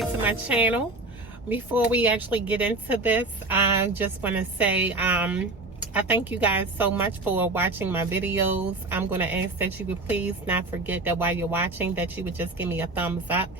back to my channel. Before we actually get into this, I just want to say I thank you guys so much for watching my videos. I'm going to ask that you would please not forget that while you're watching, that you would just give me a thumbs up.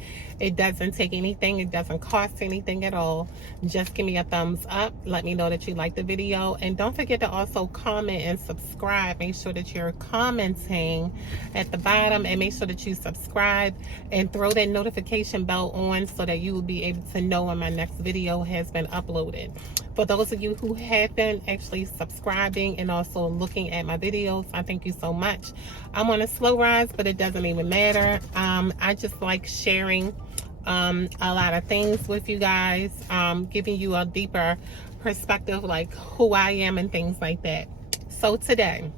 It doesn't take anything. It doesn't cost anything at all. Just give me a thumbs up. Let me know that you like the video. And don't forget to also comment and subscribe. Make sure that you're commenting at the bottom, and make sure that you subscribe and throw that notification bell on so that you will be able to know when my next video has been uploaded. For those of you who have been actually subscribing and also looking at my videos, I thank you so much. I'm on a slow rise, but it doesn't even matter. I just like sharing a lot of things with you guys, giving you a deeper perspective, like who I am and things like that. So today,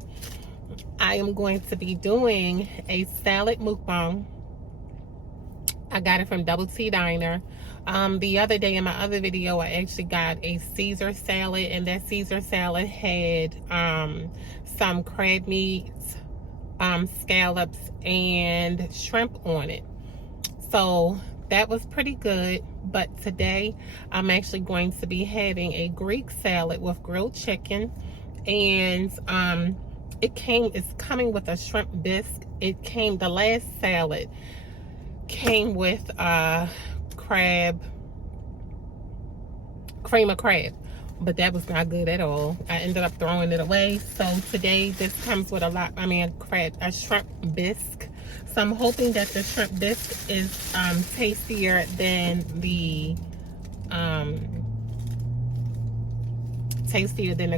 I am going to be doing a salad mukbang. I got it from Double T Diner. The other day in my other video, I actually got a Caesar salad, and that Caesar salad had some crab meats, scallops, and shrimp on it. So that was pretty good. But today, I'm actually going to be having a Greek salad with grilled chicken, and it's coming with a shrimp bisque. The last salad came with cream of crab, but that was not good at all. I ended up throwing it away. So today this comes with a shrimp bisque. So I'm hoping that the shrimp bisque is tastier than the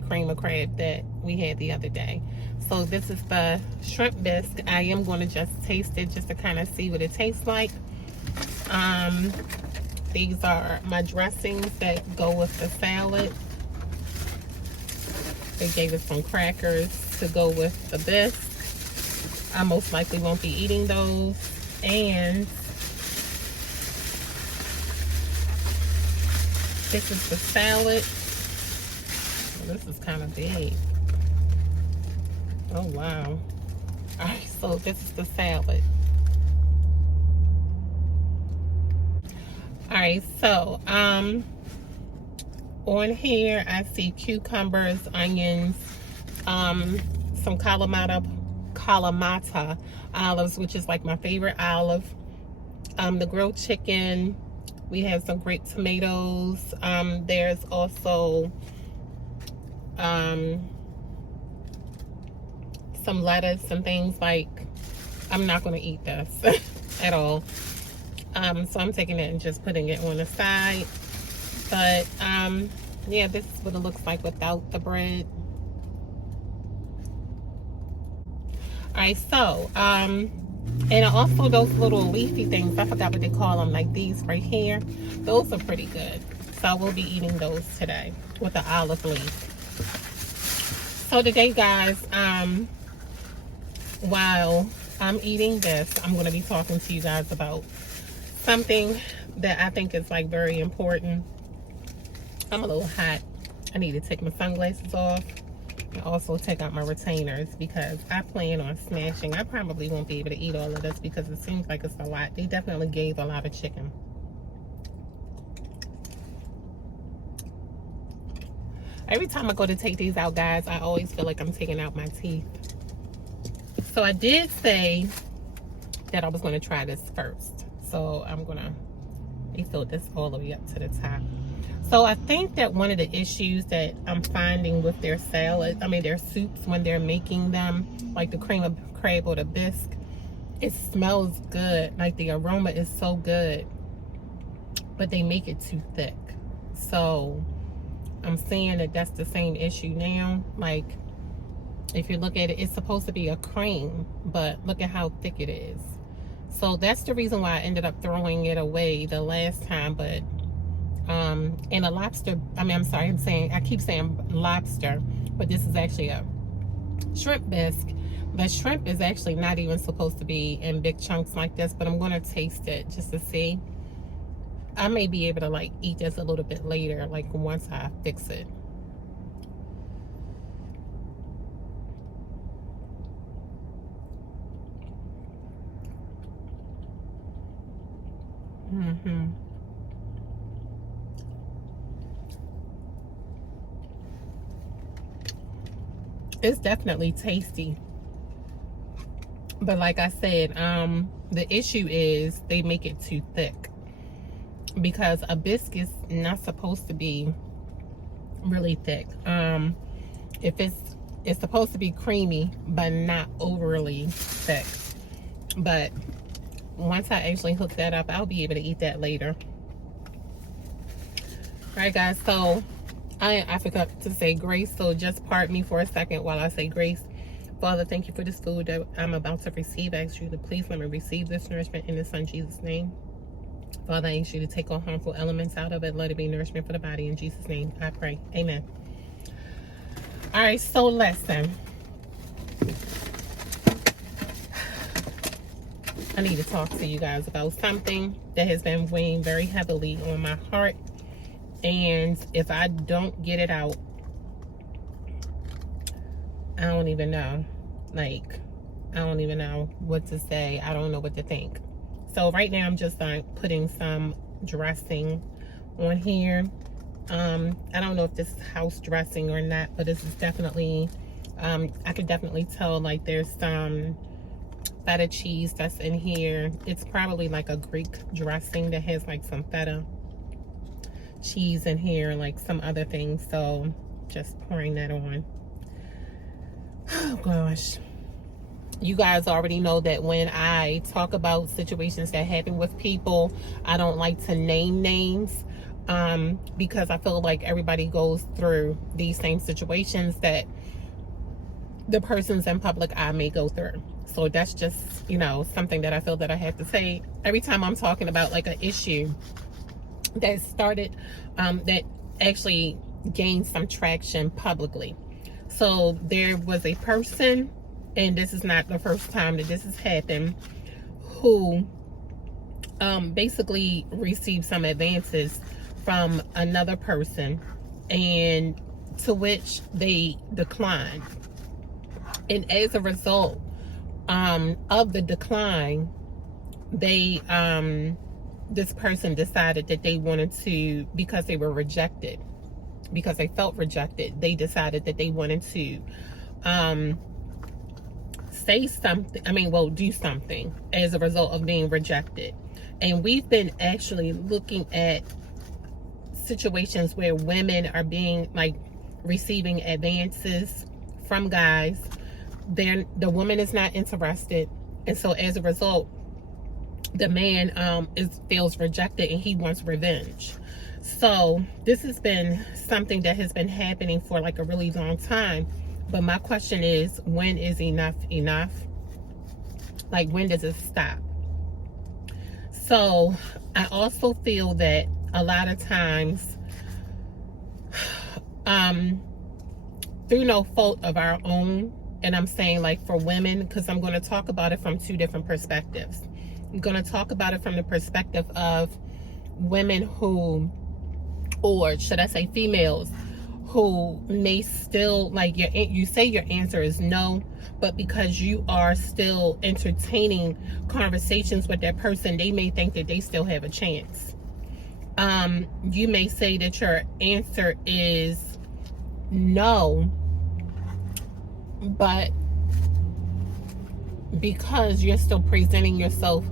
cream of crab that we had the other day. So this is the shrimp bisque. I am going to just taste it just to kind of see what it tastes like. These are my dressings that go with the salad. They gave us some crackers to go with the bisque. I most likely won't be eating those. And this is the salad. Well, this is kind of big. Oh wow. Alright, so this is the salad. Alright, so on here I see cucumbers, onions, some Kalamata olives, which is like my favorite olive. The grilled chicken. We have some grape tomatoes. There's also some lettuce and things like. I'm not going to eat this at all. So I'm taking it and just putting it on the side. But yeah, this is what it looks like without the bread. Alright, so and also those little leafy things, I forgot what they call them, like these right here. Those are pretty good. So I will be eating those today with the olive leaf. So today, guys, while I'm eating this, I'm going to be talking to you guys about something that I think is like very important. I'm a little hot. I need to take my sunglasses off and also take out my retainers because I plan on smashing. I probably won't be able to eat all of this because it seems like it's a lot. They definitely gave a lot of chicken. Every time I go to take these out, guys, I always feel like I'm taking out my teeth. So I did say that I was going to try this first. So I'm going to fill this all the way up to the top. So I think that one of the issues that I'm finding with their salad, their soups when they're making them, like the cream of crab or the bisque, it smells good. Like the aroma is so good, but they make it too thick. So I'm seeing that that's the same issue now. Like if you look at it, it's supposed to be a cream, but look at how thick it is. So that's the reason why I ended up throwing it away the last time. But and a lobster, I keep saying lobster, but this is actually a shrimp bisque. The shrimp is actually not even supposed to be in big chunks like this, but I'm going to taste it just to see. I may be able to like eat this a little bit later, like once I fix it. It's definitely tasty. But like I said, the issue is they make it too thick, because a biscuit's not supposed to be really thick. If it's supposed to be creamy but not overly thick. But once I actually hook that up, I'll be able to eat that later. All right, guys, so I forgot to say grace, so just pardon me for a second while I say grace. Father, thank you for this food that I'm about to receive. I ask you to please let me receive this nourishment in the Son Jesus' name. Father, I ask you to take all harmful elements out of it. Let it be nourishment for the body. In Jesus' name, I pray. Amen. All right, so listen. I need to talk to you guys about something that has been weighing very heavily on my heart. And if I don't get it out, I don't even know. Like, I don't even know what to say. I don't know what to think. So right now I'm just putting some dressing on here. I don't know if this is house dressing or not, but this is definitely, I could definitely tell like there's some feta cheese that's in here. It's probably like a Greek dressing that has like some feta cheese in here, like some other things. So just pouring that on. Oh gosh, you guys already know that when I talk about situations that happen with people, I don't like to name names, because I feel like everybody goes through these same situations that the persons in public eye may go through. So that's just, you know, something that I feel that I have to say every time I'm talking about like an issue that started, that actually gained some traction publicly. So there was a person, and this is not the first time that this has happened, who basically received some advances from another person, and to which they declined. And as a result of the decline, they this person decided that they wanted to, because they were rejected, because they felt rejected, they decided that they wanted to say something, do something as a result of being rejected. And we've been actually looking at situations where women are being receiving advances from guys. The woman is not interested, and so as a result, the man feels rejected and he wants revenge. So this has been something that has been happening for like a really long time. But my question is, when is enough enough? Like, when does it stop? So I also feel that a lot of times, through no fault of our own, and I'm saying like for women, because I'm going to talk about it from two different perspectives. I'm going to talk about it from the perspective of women who, or should I say females, who may still, like, you say your answer is no, but because you are still entertaining conversations with that person, they may think that they still have a chance. You may say that your answer is no, but because you're still presenting yourself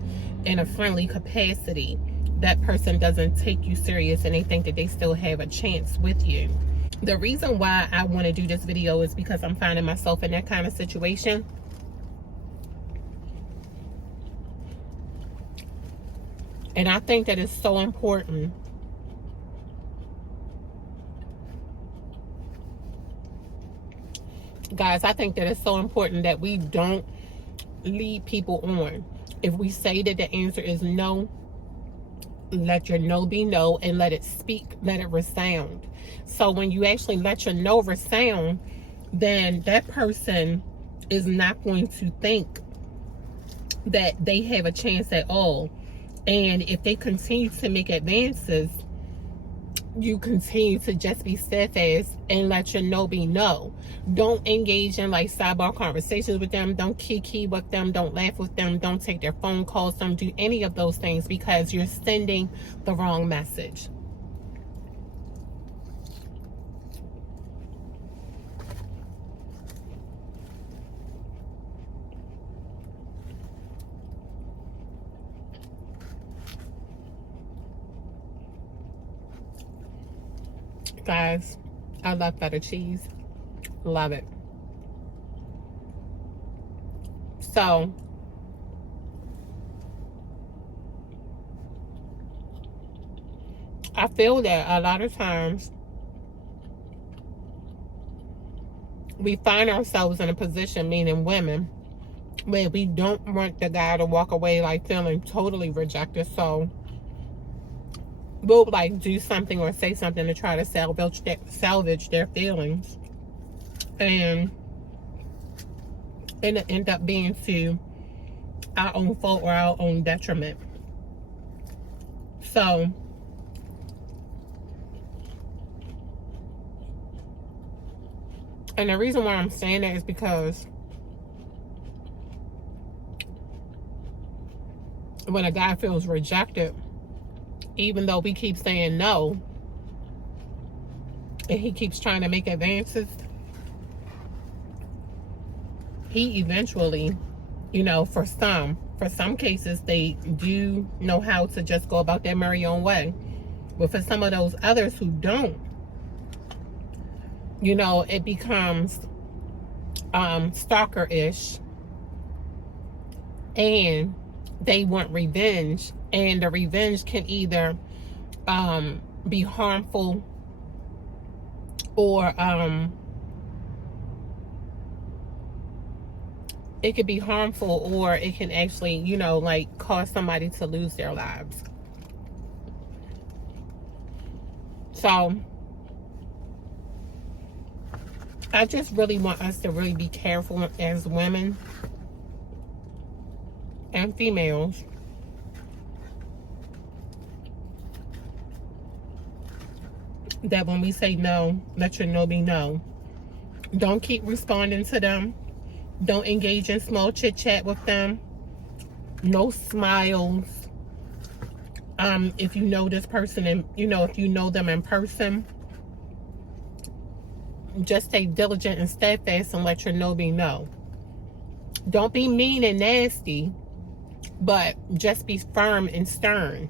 in a friendly capacity, that person doesn't take you serious and they think that they still have a chance with you. The reason why I want to do this video is because I'm finding myself in that kind of situation. And I think that it's so important guys, I think that it's so important that we don't lead people on. If we say that the answer is no, let your no be no and let it speak, let it resound. So when you actually let your no resound, then that person is not going to think that they have a chance at all. And if they continue to make advances, you continue to just be steadfast and let your no be no. Don't engage in like sidebar conversations with them. Don't kiki with them. Don't laugh with them. Don't take their phone calls. Don't do any of those things, because you're sending the wrong message. Guys, I love feta cheese. Love it. So, I feel that a lot of times we find ourselves in a position, meaning women, where we don't want the guy to walk away like feeling totally rejected. So we'll like do something or say something to try to salvage their feelings, and it'll end up being to our own fault or our own detriment. So and the reason why I'm saying that is because when a guy feels rejected, even though we keep saying no, and he keeps trying to make advances, he eventually, for some cases, they do know how to just go about their merry own way. But for some of those others who don't, it becomes stalker-ish, and they want revenge, and the revenge can either be harmful or it could be harmful, or it can actually, like cause somebody to lose their lives. So I just really want us to really be careful as women and females that when we say no, let your no be no. Don't keep responding to them. Don't engage in small chit chat with them. No smiles. If you know this person and if you know them in person, just stay diligent and steadfast and let your no be no. Don't be mean and nasty, but just be firm and stern.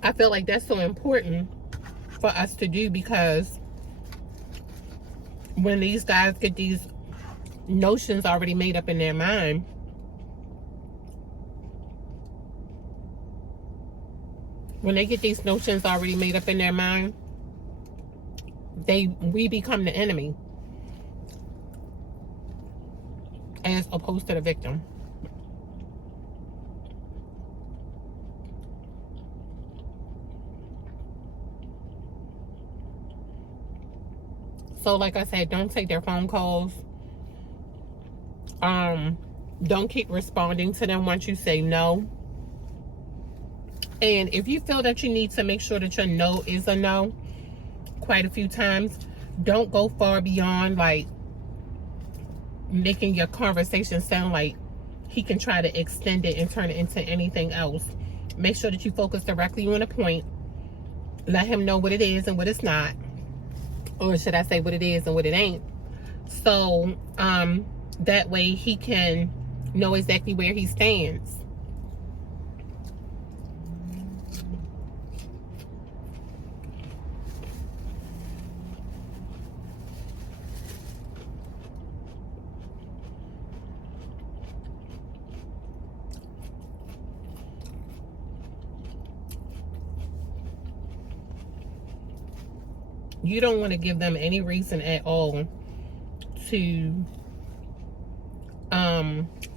I feel like that's so important for us to do, because when these guys get these notions already made up in their mind, we become the enemy as opposed to the victim. So like I said, don't take their phone calls. Don't keep responding to them once you say no. And if you feel that you need to make sure that your no is a no quite a few times, don't go far beyond like making your conversation sound like he can try to extend it and turn it into anything else. Make sure that you focus directly on the point. Let him know what it is and what it's not. Or should I say what it is and what it ain't. So that way he can know exactly where he stands. You don't want to give them any reason at all to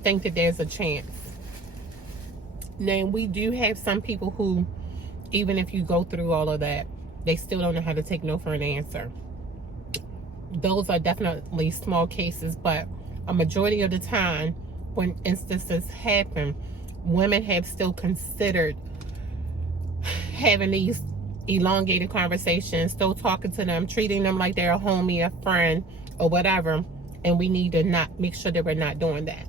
think that there's a chance. Now, we do have some people who, even if you go through all of that, they still don't know how to take no for an answer. Those are definitely small cases, but a majority of the time when instances happen, women have still considered having these elongated conversations, still talking to them, treating them like they're a homie, a friend, or whatever. And we need to not make sure that we're not doing that.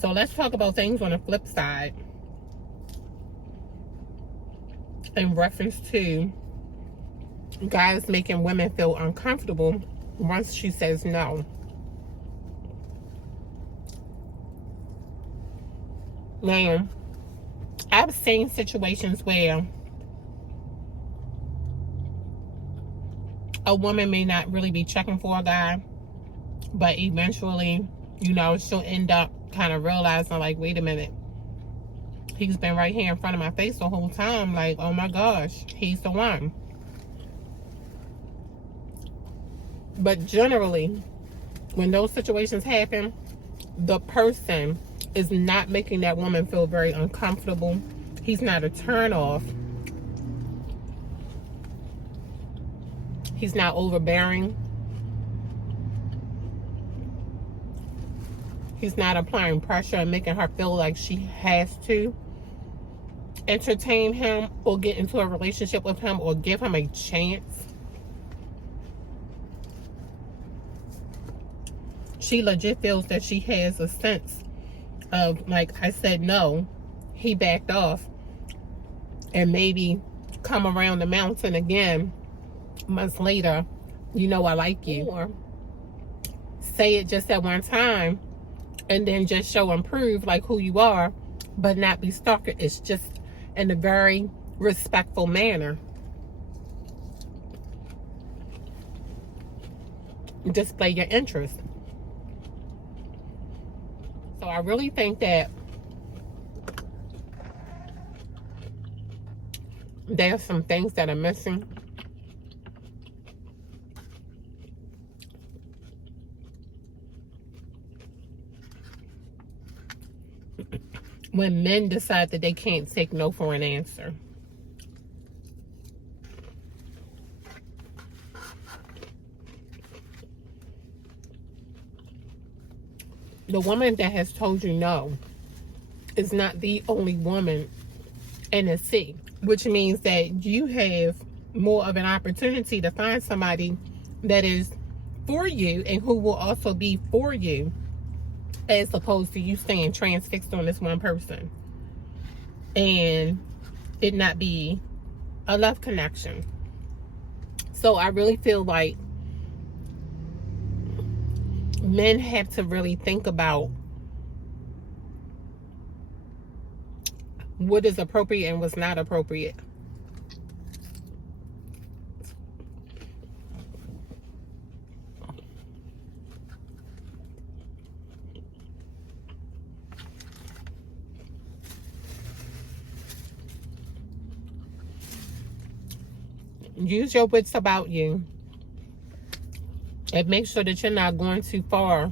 So let's talk about things on the flip side in reference to guys making women feel uncomfortable once she says no. Now, I've seen situations where a woman may not really be checking for a guy, but eventually, you know, she'll end up kind of realizing, like, wait a minute, he's been right here in front of my face the whole time. Like, oh my gosh, he's the one. But generally, when those situations happen, the person is not making that woman feel very uncomfortable. He's not a turn off. He's not overbearing. He's not applying pressure and making her feel like she has to entertain him or get into a relationship with him or give him a chance. She legit feels that she has a sense of, like, I said no, he backed off, and maybe come around the mountain again months later, you know, I like you. Or say it just at one time and then just show and prove like who you are, but not be stalker. It's just in a very respectful manner. Display your interest. So I really think that there are some things that are missing. When men decide that they can't take no for an answer. The woman that has told you no is not the only woman in the sea, which means that you have more of an opportunity to find somebody that is for you and who will also be for you, as opposed to you staying transfixed on this one person and it not be a love connection. So I really feel like men have to really think about what is appropriate and what's not appropriate. Use your wits about you. And make sure that you're not going too far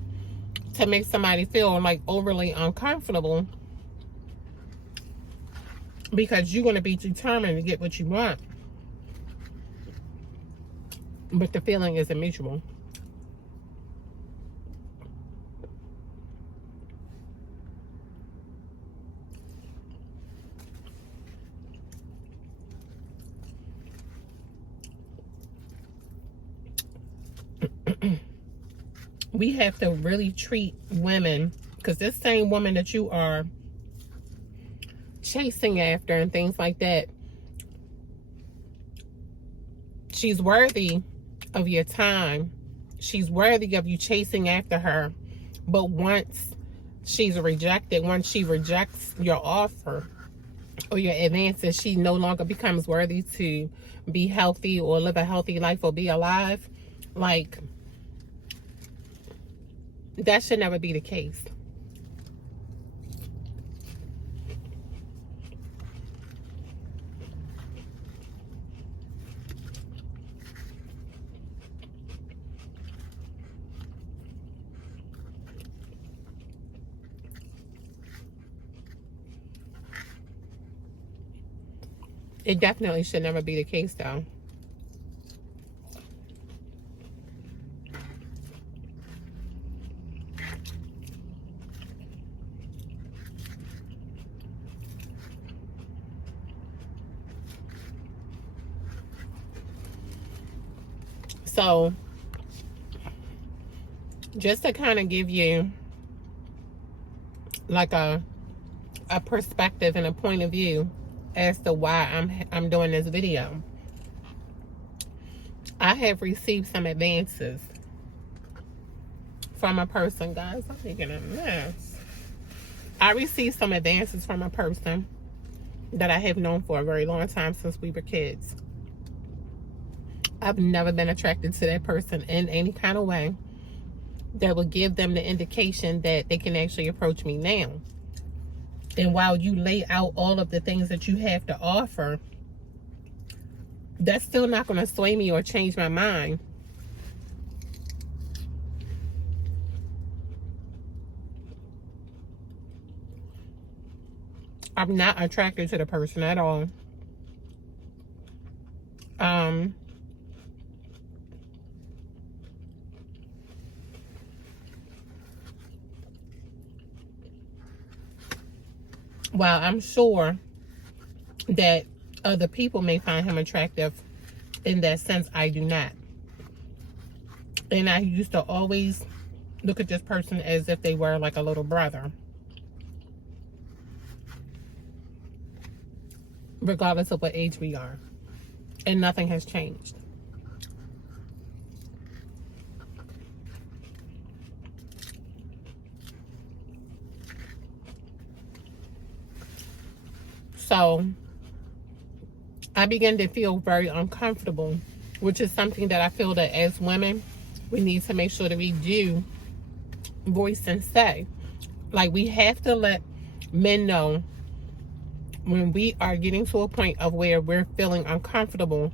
to make somebody feel like overly uncomfortable, because you're going to be determined to get what you want, but the feeling isn't mutual. We have to really treat women, because this same woman that you are chasing after and things like that, she's worthy of your time. She's worthy of you chasing after her. But once she's rejected, once she rejects your offer or your advances, she no longer becomes worthy to be healthy or live a healthy life or be alive. Like, that should never be the case. It definitely should never be the case, though. So, just to kind of give you like a perspective and a point of view as to why I'm doing this video. I have received some advances from a person, guys. I'm making a mess. I received some advances from a person that I have known for a very long time, since we were kids. I've never been attracted to that person in any kind of way that would give them the indication that they can actually approach me now. And while you lay out all of the things that you have to offer, that's still not going to sway me or change my mind. I'm not attracted to the person at all. While I'm sure that other people may find him attractive, in that sense, I do not. And I used to always look at this person as if they were like a little brother, regardless of what age we are. And nothing has changed. So I began to feel very uncomfortable, which is something that I feel that as women, we need to make sure that we do voice and say. Like, we have to let men know when we are getting to a point of where we're feeling uncomfortable,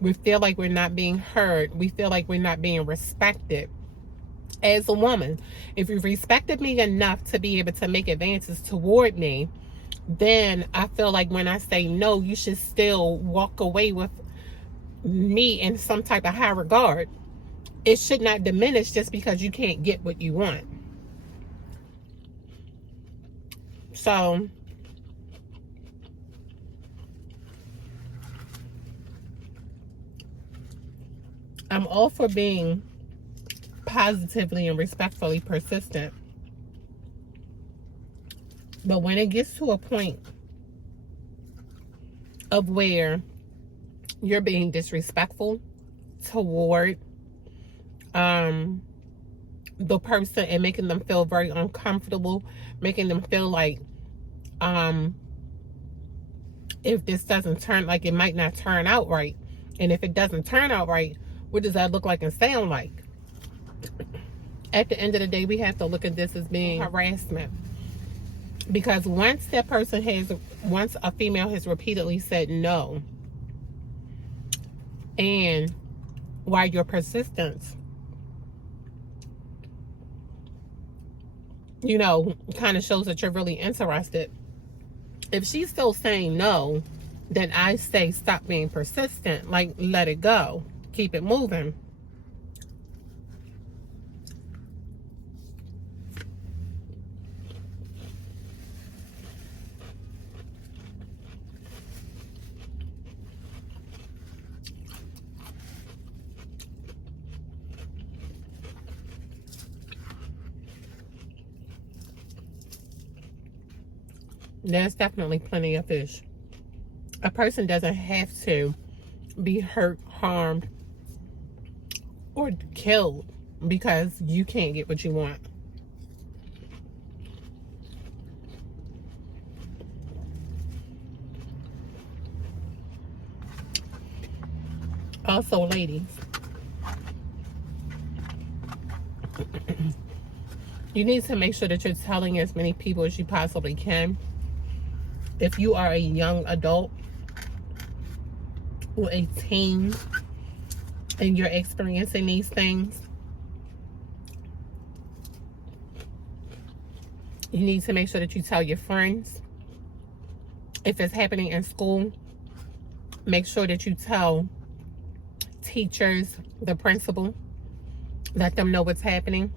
we feel like we're not being heard, we feel like we're not being respected. As a woman, if you've respected me enough to be able to make advances toward me, then I feel like when I say no, you should still walk away with me in some type of high regard. It should not diminish just because you can't get what you want. So I'm all for being positively and respectfully persistent. But when it gets to a point of where you're being disrespectful toward the person and making them feel very uncomfortable, making them feel like if this doesn't turn, like it might not turn out right. And if it doesn't turn out right, what does that look like and sound like? At the end of the day, we have to look at this as being harassment. Because once a female has repeatedly said no, and while your persistence, kind of shows that you're really interested, if she's still saying no, then I say stop being persistent. Like, let it go. Keep it moving. There's definitely plenty of fish. A person doesn't have to be hurt, harmed, or killed because you can't get what you want. Also, ladies, you need to make sure that you're telling as many people as you possibly can. If you are a young adult or a teen and you're experiencing these things, you need to make sure that you tell your friends. If it's happening in school, make sure that you tell teachers, the principal, let them know what's happening.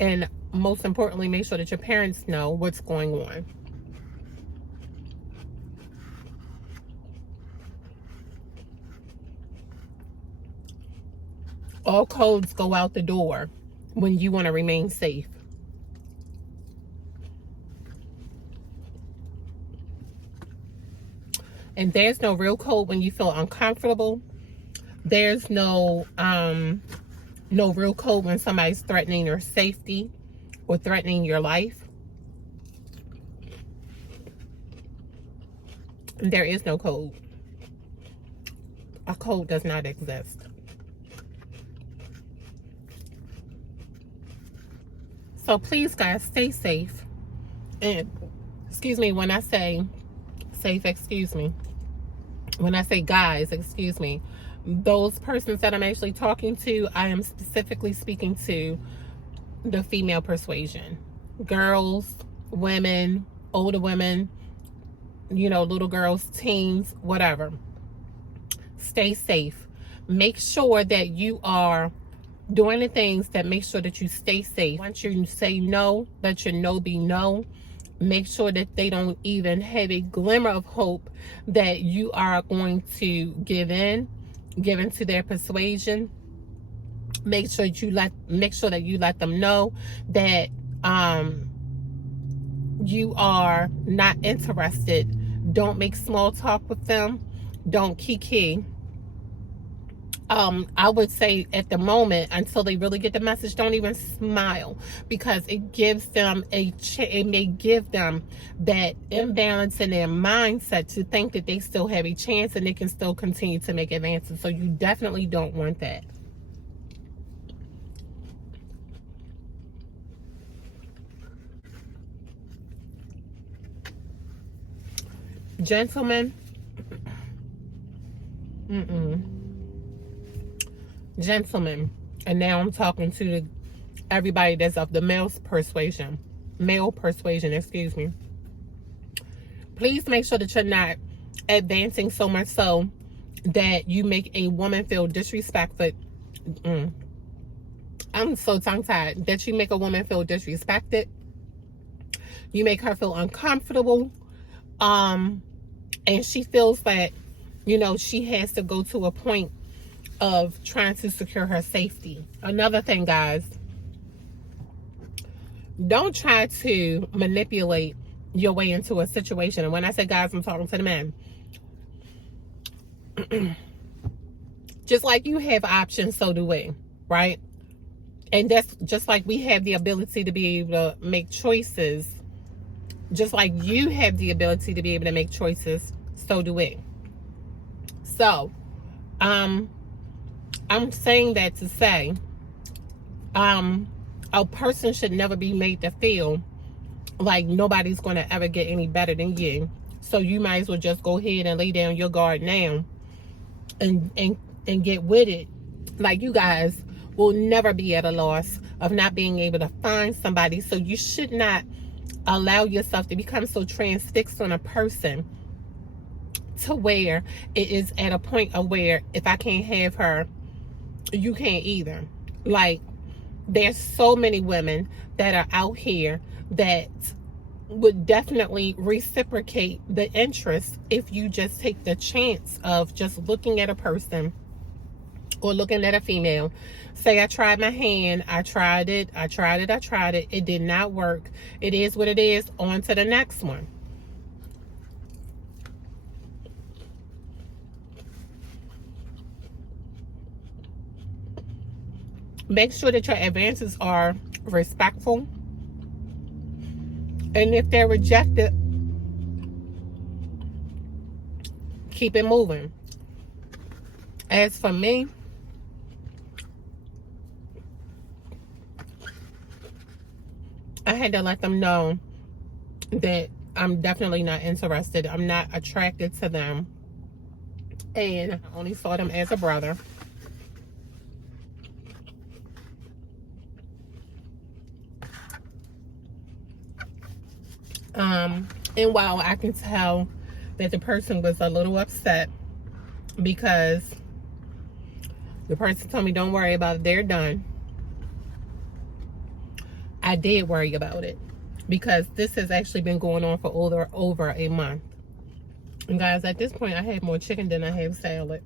And most importantly, make sure that your parents know what's going on. All codes go out the door when you want to remain safe. And there's no real code when you feel uncomfortable. There's no real code when somebody's threatening your safety or threatening your life. There is no code. A code does not exist. So please, guys, stay safe. And excuse me when I say safe, excuse me. When I say guys, excuse me. Those persons that I'm actually talking to, I am specifically speaking to the female persuasion. Girls, women, older women, you know, little girls, teens, whatever. Stay safe. Make sure that you are doing the things that make sure that you stay safe. Once you say no, let your no be no. Make sure that they don't even have a glimmer of hope that you are going to give into their persuasion. Make sure that you let them know that you are not interested. Don't make small talk with them. Don't kiki. I would say at the moment, until they really get the message, don't even smile, because it gives them it may give them that imbalance in their mindset to think that they still have a chance and they can still continue to make advances. So you definitely don't want that. Gentlemen, gentlemen, and now I'm talking to everybody that's of the male persuasion, excuse me. Please make sure that you're not advancing so much so that you make a woman feel disrespected. I'm so tongue-tied. That you make a woman feel disrespected. You make her feel uncomfortable. And she feels that, you know, she has to go to a point of trying to secure her safety. Another thing, guys, don't try to manipulate your way into a situation. And when I say guys, I'm talking to the men. Just like you have options, so do we, right? And that's just like we have the ability to be able to make choices. Just like you have the ability to be able to make choices, so do we. So, I'm saying that to say, a person should never be made to feel like nobody's going to ever get any better than you. So you might as well just go ahead and lay down your guard now and get with it. Like, you guys will never be at a loss of not being able to find somebody. So you should not allow yourself to become so transfixed on a person to where it is at a point of where if I can't have her, you can't either. Like, there's so many women that are out here that would definitely reciprocate the interest if you just take the chance of just looking at a person or looking at a female. Say, I tried my hand, I tried it, it did not work. It is what it is, on to the next one. Make sure that your advances are respectful. And if they're rejected, keep it moving. As for me, I had to let them know that I'm definitely not interested. I'm not attracted to them. And I only saw them as a brother. And while I can tell that the person was a little upset because the person told me, don't worry about it, they're done. I did worry about it because this has actually been going on for over a month. And guys, at this point, I have more chicken than I have salad.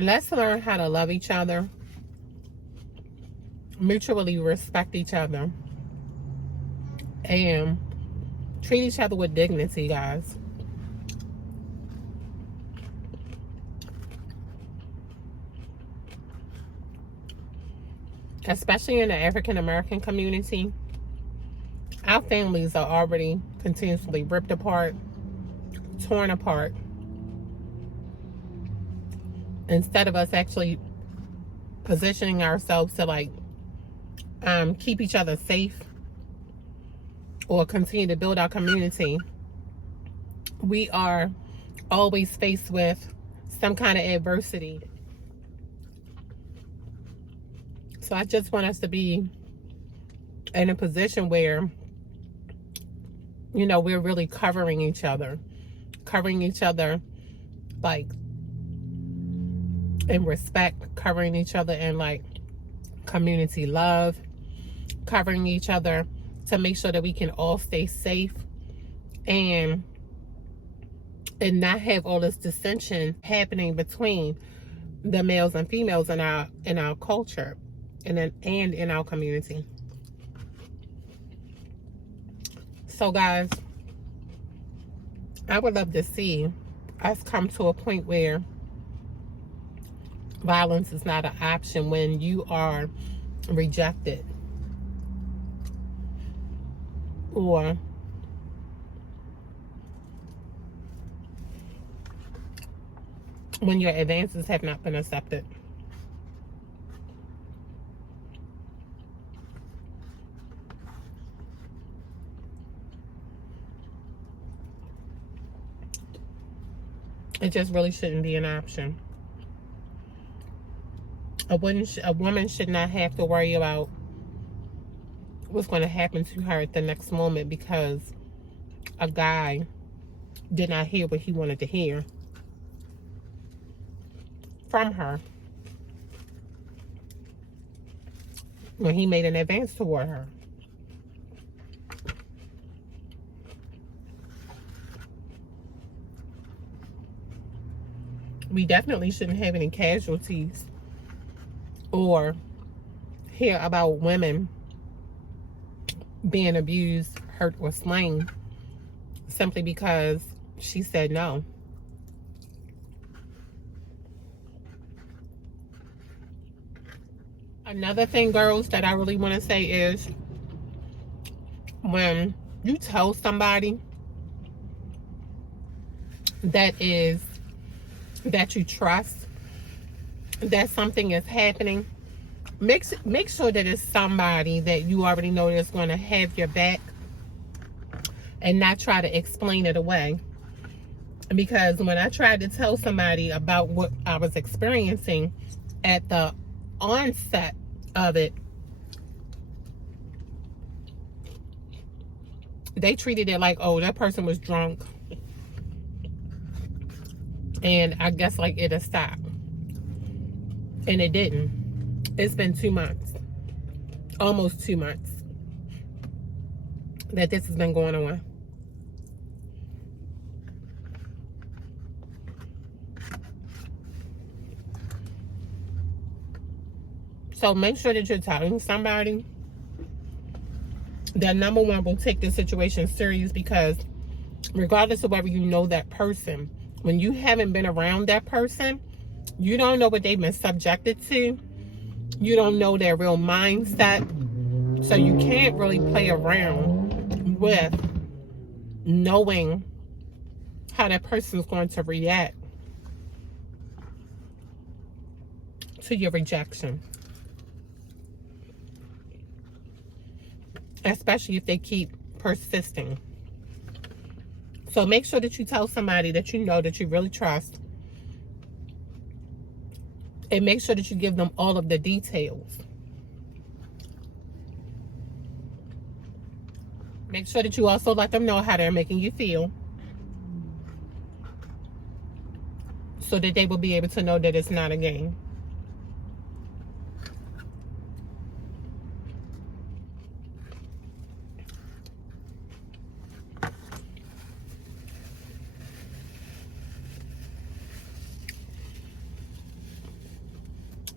Let's learn how to love each other, mutually respect each other, and treat each other with dignity, guys. Especially in the African American community, our families are already continuously ripped apart, torn apart, instead of us actually positioning ourselves to like keep each other safe or continue to build our community. We are always faced with some kind of adversity. So I just want us to be in a position where, you know, we're really covering each other like in respect, covering each other in like community love, covering each other to make sure that we can all stay safe and not have all this dissension happening between the males and females in our culture and in our community. So guys, I would love to see us come to a point where violence is not an option when you are rejected or when your advances have not been accepted. It just really shouldn't be an option. A woman should not have to worry about what's going to happen to her at the next moment because a guy did not hear what he wanted to hear from her when he made an advance toward her. We definitely shouldn't have any casualties or hear about women being abused, hurt, or slain simply because she said no. Another thing, girls, that I really want to say is when you tell somebody that you trust that something is happening, make sure that it's somebody that you already know that's going to have your back and not try to explain it away. Because when I tried to tell somebody about what I was experiencing at the onset of it, they treated it like, oh, that person was drunk and I guess like it'll stop. And it didn't. It's been 2 months, almost 2 months, that this has been going on. So make sure that you're telling somebody that, number one, will take this situation serious, because regardless of whether you know that person, when you haven't been around that person, you don't know what they've been subjected to. You don't know their real mindset. So you can't really play around with knowing how that person is going to react to your rejection. Especially if they keep persisting. So make sure that you tell somebody that you know, that you really trust. And make sure that you give them all of the details. Make sure that you also let them know how they're making you feel, so that they will be able to know that it's not a game.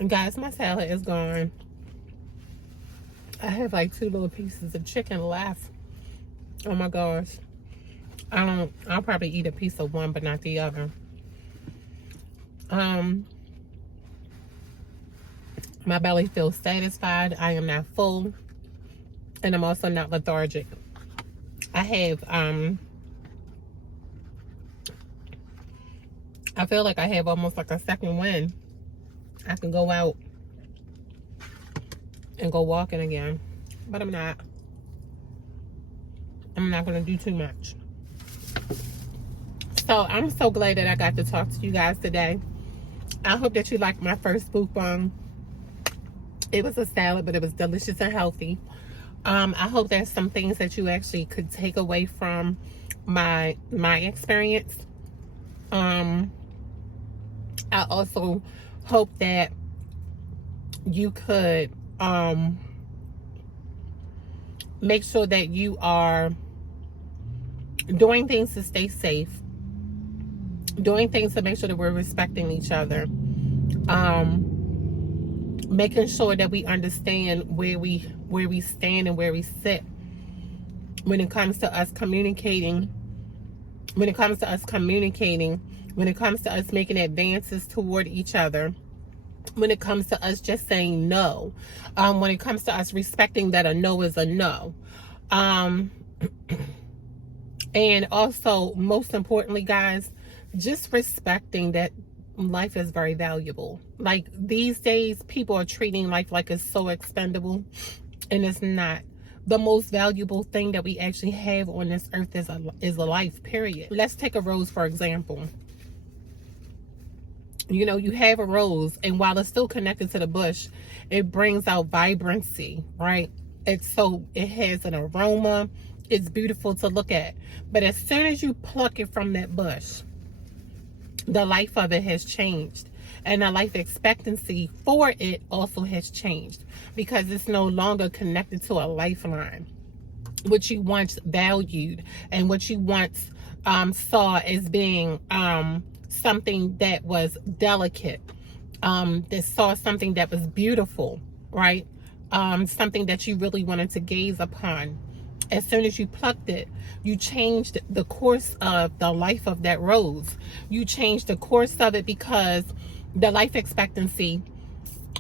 Guys, my salad is gone. I have like 2 little pieces of chicken left. Oh my gosh. I'll probably eat a piece of one, but not the other. My belly feels satisfied. I am not full. And I'm also not lethargic. I have, I feel like I have almost like a second wind. I can go out and go walking again, but I'm not. I'm not going to do too much. So I'm so glad that I got to talk to you guys today. I hope that you liked my first mukbang. It was a salad, but it was delicious and healthy. I hope there's some things that you actually could take away from my experience. I also hope that you could make sure that you are doing things to stay safe, doing things to make sure that we're respecting each other, making sure that we understand where we stand and where we sit when it comes to us communicating, when it comes to us making advances toward each other, when it comes to us just saying no, when it comes to us respecting that a no is a no. And also, most importantly, guys, just respecting that life is very valuable. Like, these days, people are treating life like it's so expendable, and it's not. The most valuable thing that we actually have on this earth is a life, period. Let's take a rose, for example. You know, you have a rose, and while it's still connected to the bush, it brings out vibrancy, right? It has an aroma. It's beautiful to look at. But as soon as you pluck it from that bush, the life of it has changed. And the life expectancy for it also has changed, because it's no longer connected to a lifeline. What you once valued and what you once saw as being something that was delicate, that saw something that was beautiful, right? Something that you really wanted to gaze upon. As soon as you plucked it, you changed the course of the life of that rose. You changed the course of it because the life expectancy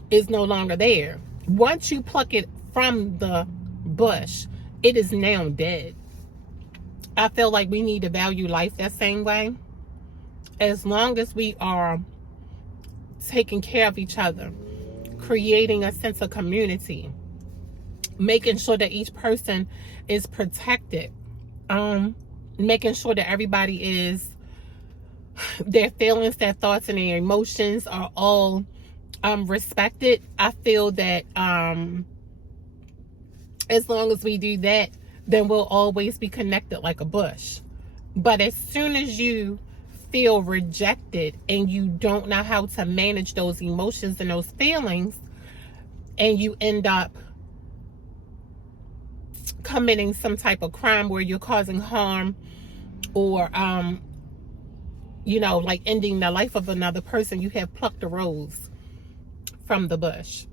is no longer there. Once you pluck it from the bush, it is now dead. I feel like we need to value life that same way. As long as we are taking care of each other, creating a sense of community, making sure that each person is protected, making sure that everybody is, their feelings, their thoughts, and their emotions are all respected. I feel that as long as we do that, then we'll always be connected like a bush. But as soon as you feel rejected and you don't know how to manage those emotions and those feelings, and you end up committing some type of crime where you're causing harm, or you know, like ending the life of another person, you have plucked a rose from the bush.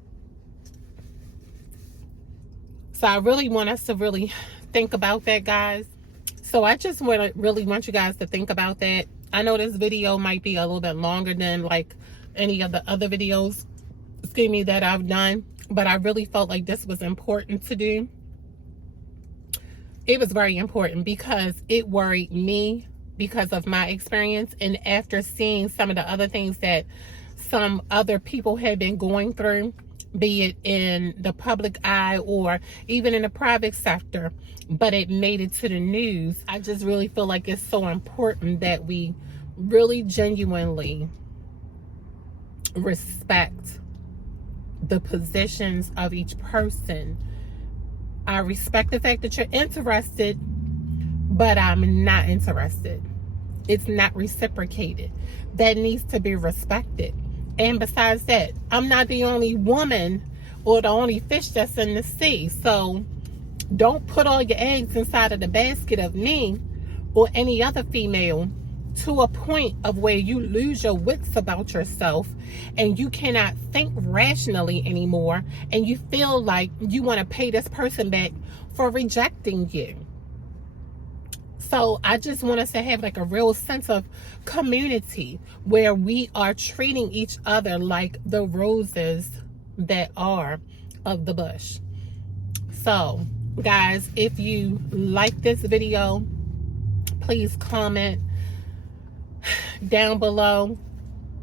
So I really want us to really think about that, guys. So I just really want you guys to think about that. I know this video might be a little bit longer than like any of the other videos, excuse me, that I've done, but I really felt like this was important to do. It was very important because it worried me because of my experience, and after seeing some of the other things that some other people have been going through, be it in the public eye or even in the private sector, but it made it to the news. I just really feel like it's so important that we really genuinely respect the positions of each person. I respect the fact that you're interested, but I'm not interested. It's not reciprocated. That needs to be respected. And besides that, I'm not the only woman or the only fish that's in the sea. So don't put all your eggs inside of the basket of me or any other female to a point of where you lose your wits about yourself and you cannot think rationally anymore, and you feel like you want to pay this person back for rejecting you. So I just want us to have like a real sense of community where we are treating each other like the roses that are of the bush. So guys, if you like this video, please comment down below.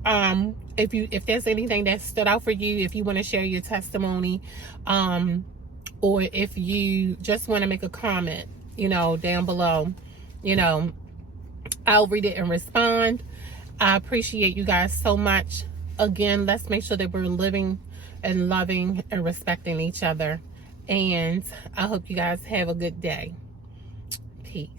If there's anything that stood out for you, if you want to share your testimony, or if you just want to make a comment, down below, I'll read it and respond. I appreciate you guys so much. Again, let's make sure that we're living and loving and respecting each other. And I hope you guys have a good day. Peace.